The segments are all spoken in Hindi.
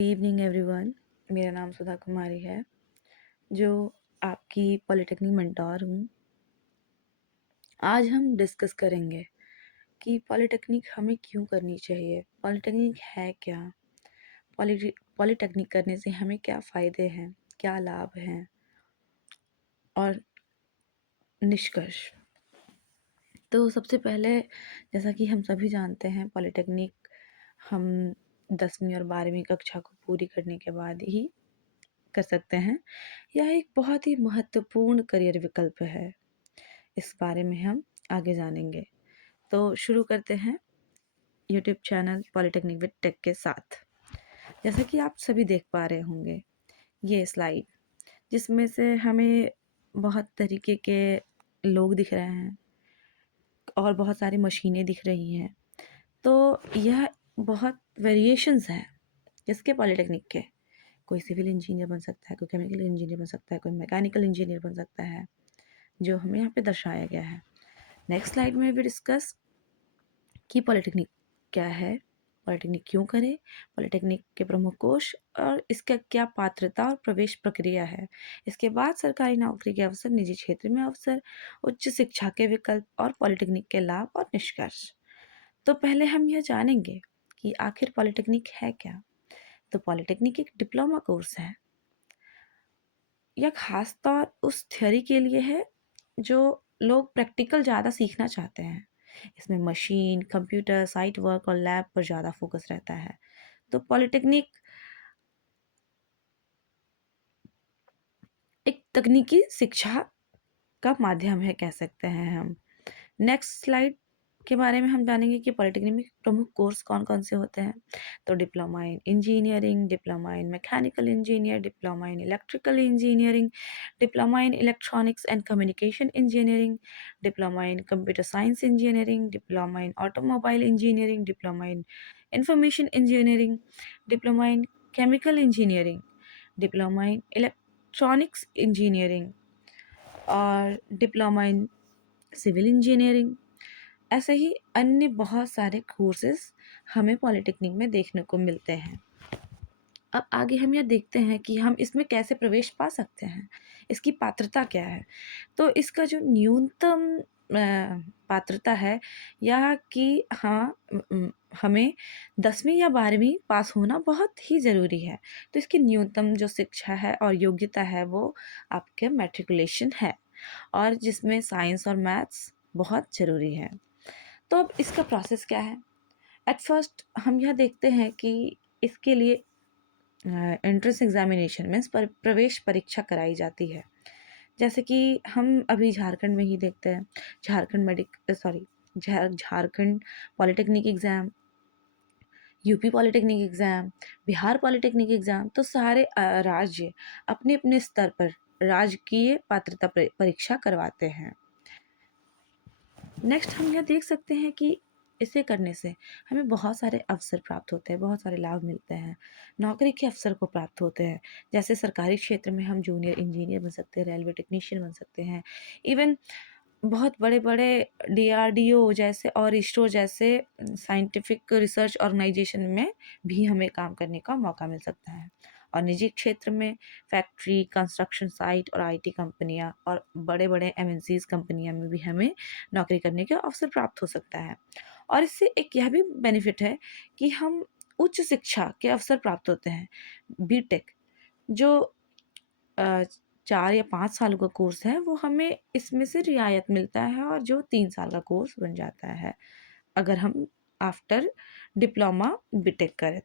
Evening everyone. मेरा नाम सुधा कुमारी है, जो आपकी पॉलिटेक्निक मेंटोर हूँ। आज हम डिस्कस करेंगे कि पॉलिटेक्निक हमें क्यों करनी चाहिए, पॉलिटेक्निक है क्या, पॉलिटेक्निक करने से हमें क्या फ़ायदे हैं, क्या लाभ हैं और निष्कर्ष। तो सबसे पहले, जैसा कि हम सभी जानते हैं, पॉलिटेक्निक हम 10वीं और 12वीं कक्षा को पूरी करने के बाद ही कर सकते हैं। यह एक बहुत ही महत्वपूर्ण करियर विकल्प है। इस बारे में हम आगे जानेंगे। तो शुरू करते हैं YouTube channel polytechnic with tech के साथ। जैसा कि आप सभी देख पा रहे होंगे ये स्लाइड, जिसमें से हमें बहुत तरीके के लोग दिख रहे हैं और बहुत सारी मशीनें दिख रही हैं। तो यह बहुत वेरिएशंस हैं जिसके पॉलिटेक्निक के। कोई सिविल इंजीनियर बन सकता है, कोई केमिकल इंजीनियर बन सकता है, कोई मैकेनिकल इंजीनियर बन सकता है, जो हमें यहाँ पे दर्शाया गया है। नेक्स्ट स्लाइड में भी डिस्कस कि पॉलिटेक्निक क्या है, पॉलिटेक्निक क्यों करें, पॉलिटेक्निक के प्रमुख कोर्स और इसका क्या पात्रता और प्रवेश प्रक्रिया है। इसके बाद सरकारी नौकरी के अवसर, निजी क्षेत्र में अवसर, उच्च शिक्षा के विकल्प और पॉलिटेक्निक के लाभ और निष्कर्ष। तो पहले हम यह जानेंगे कि आखिर पॉलिटेक्निक है क्या। तो पॉलिटेक्निक एक डिप्लोमा कोर्स है। यह खास तौर उस थ्योरी के लिए है जो लोग प्रैक्टिकल ज़्यादा सीखना चाहते हैं। इसमें मशीन, कंप्यूटर, साइट वर्क और लैब पर ज़्यादा फोकस रहता है। तो पॉलिटेक्निक एक तकनीकी शिक्षा का माध्यम है, कह सकते हैं हम। नेक्स्ट स्लाइड के बारे में हम जानेंगे कि पॉलिटेक्निक में प्रमुख कोर्स कौन कौन से होते हैं। तो diploma in engineering, diploma in mechanical engineer, diploma in electrical engineering, diploma in electronics and communication engineering, diploma in computer science engineering, diploma in automobile engineering, diploma in information engineering, diploma in chemical engineering, diploma in electronics engineering और डिप्लोमा इन सिविल इंजीनियरिंग। ऐसे ही अन्य बहुत सारे कोर्सेज हमें पॉलिटेक्निक में देखने को मिलते हैं। अब आगे हम यह देखते हैं कि हम इसमें कैसे प्रवेश पा सकते हैं, इसकी पात्रता क्या है। तो इसका जो न्यूनतम पात्रता है यह कि हमें 10वीं या 12वीं पास होना बहुत ही ज़रूरी है। तो इसकी न्यूनतम जो शिक्षा है और योग्यता है वो आपके मैट्रिकुलेशन है, और जिसमें साइंस और मैथ्स बहुत ज़रूरी है। तो अब इसका प्रोसेस क्या है। एट फर्स्ट हम यह देखते हैं कि इसके लिए एंट्रेंस एग्जामिनेशन में प्रवेश परीक्षा कराई जाती है। जैसे कि हम अभी झारखंड में ही देखते हैं, Jharkhand polytechnic exam, UP polytechnic exam, Bihar polytechnic exam. तो सारे राज्य अपने अपने स्तर पर राजकीय पात्रता परीक्षा करवाते हैं। नेक्स्ट हम यह देख सकते हैं कि इसे करने से हमें बहुत सारे अवसर प्राप्त होते हैं, बहुत सारे लाभ मिलते हैं, नौकरी के अवसर को प्राप्त होते हैं। जैसे सरकारी क्षेत्र में हम जूनियर इंजीनियर बन सकते हैं, रेलवे टेक्नीशियन बन सकते हैं, इवन बहुत बड़े बड़े डीआरडीओ जैसे और इसरो जैसे साइंटिफिक रिसर्च ऑर्गेनाइजेशन में भी हमें काम करने का मौका मिल सकता है। और निजी क्षेत्र में फैक्ट्री, कंस्ट्रक्शन साइट और आईटी कंपनियां और बड़े बड़े एमएनसीज कंपनियां में भी हमें नौकरी करने का अवसर प्राप्त हो सकता है। और इससे एक यह भी बेनिफिट है कि हम उच्च शिक्षा के अवसर प्राप्त होते हैं। बीटेक जो 4 या 5 साल का कोर्स है वो हमें इसमें से रियायत मिलता है, और जो 3 साल का कोर्स बन जाता है अगर हम आफ्टर डिप्लोमा बीटेक करें।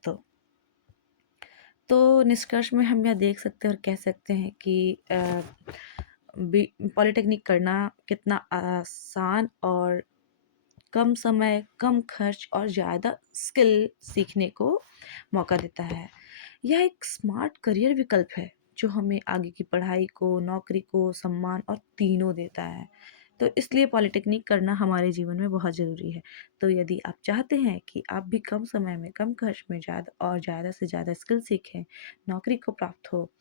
तो निष्कर्ष में हम यह देख सकते हैं और कह सकते हैं कि पॉलिटेक्निक करना कितना आसान और कम समय, कम खर्च और ज़्यादा स्किल सीखने को मौका देता है। यह एक स्मार्ट करियर विकल्प है जो हमें आगे की पढ़ाई को, नौकरी को, सम्मान और तीनों देता है। तो इसलिए पॉलिटेक्निक करना हमारे जीवन में बहुत ज़रूरी है। तो यदि आप चाहते हैं कि आप भी कम समय में, कम खर्च में ज़्यादा से ज़्यादा स्किल सीखें, नौकरी को प्राप्त हो,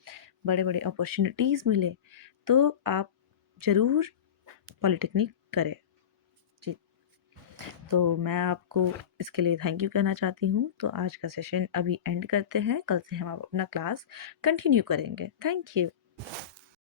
बड़े बड़े अपॉर्चुनिटीज़ मिले, तो आप ज़रूर पॉलिटेक्निक करें। जी। तो मैं आपको इसके लिए थैंक यू कहना चाहती हूँ। तो आज का सेशन अभी एंड करते हैं, कल से हम अपना क्लास कंटिन्यू करेंगे। Thank you.